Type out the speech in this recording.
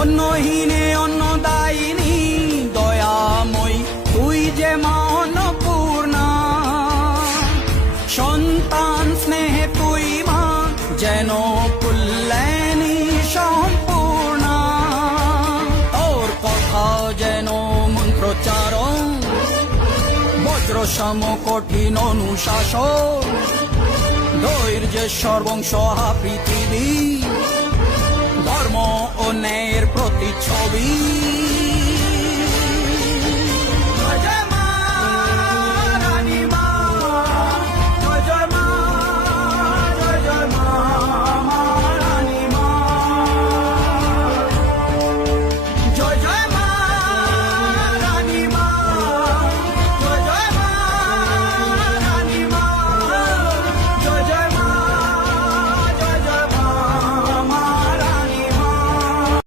অন্নহীনে অন্নদায়িনী দয়াময়ী তুই যে মা অন্নপূর্ণা, সন্তান স্নেহে তুই মা যেন কল্যাণী সম্পূর্ণা। তোর কথা যেন মন্ত্রোচ্চারণ, বজ্র সম কঠিন অনুশাসন, ধৈর্যেশ্বর বংশহা পৃথিবী, ধর্ম ও ন্যায়ের প্রতিচ্ছবি।